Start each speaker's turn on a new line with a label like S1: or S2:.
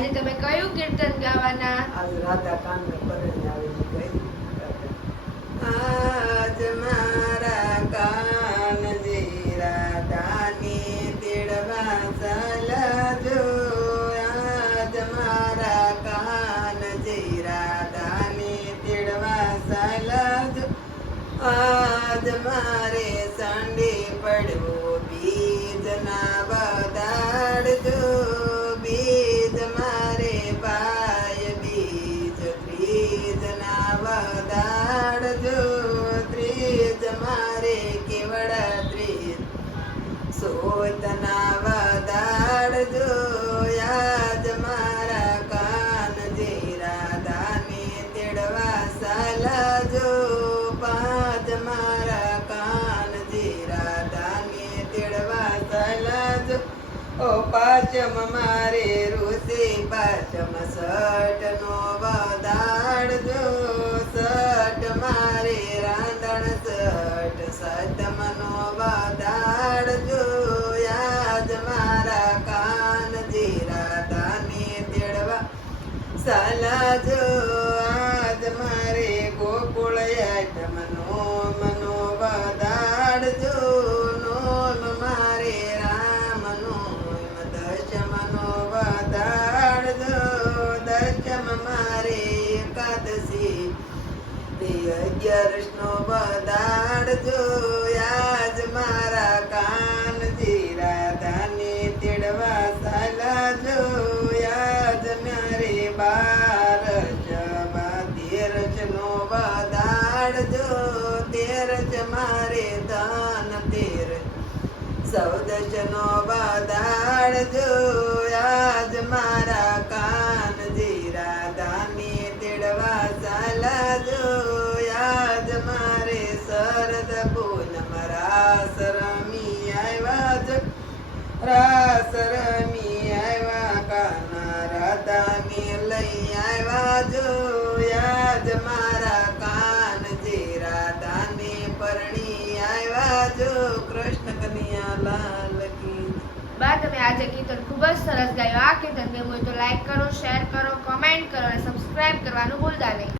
S1: આજે તમે કયું કીર્તન ગાવાના?
S2: આજ રાધા કાનને પરણે આવીને ગઈ. આજ મારા કાનજી રાધાની તેડવા ચાલજો. આજ મારા કાનજી રાધાની તેડવા ચાલજો. આજ મારે સંડી પડવું સોતના વધાડજો યાદ મારા કાનજી રાધાને તેડવા સાલજો પાંચ મારા કાનજી રાધાને તેડવા સાલજો ઓ પાચમ મારે ઋષિ, પાચમ સટ નો વધાડજો સાલાજો આજ મારે ગોકુળ આટમ મનો વાદાડજો. નોમ મારે રામ નોમ દશમ નો વધાડજો દશમ મારે એકાદશી. અગિયારસ નો વધાડજો મારે દાન તેર સૌદશ નો વધાડજો યાદ મારા જીરા દાની તેડવા ચાલજો યાદ મારે શરદ પૂનમ રાસ રમી આવ્યા જો. રાસ રમી આવ્યા કાના રાધાને લઈ આવ્યા જો યાદ મારા કૃષ્ણ કનૈયા, લાલ
S1: બા, તમે આજે કીર્તન ખૂબ જ સરસ ગાયું. આ કીર્તન ગમ્યું હોય તો લાઈક કરો, શેર કરો કમેન્ટ કરો અને સબસ્ક્રાઇબ કરવાનું ભૂલતા નહીં.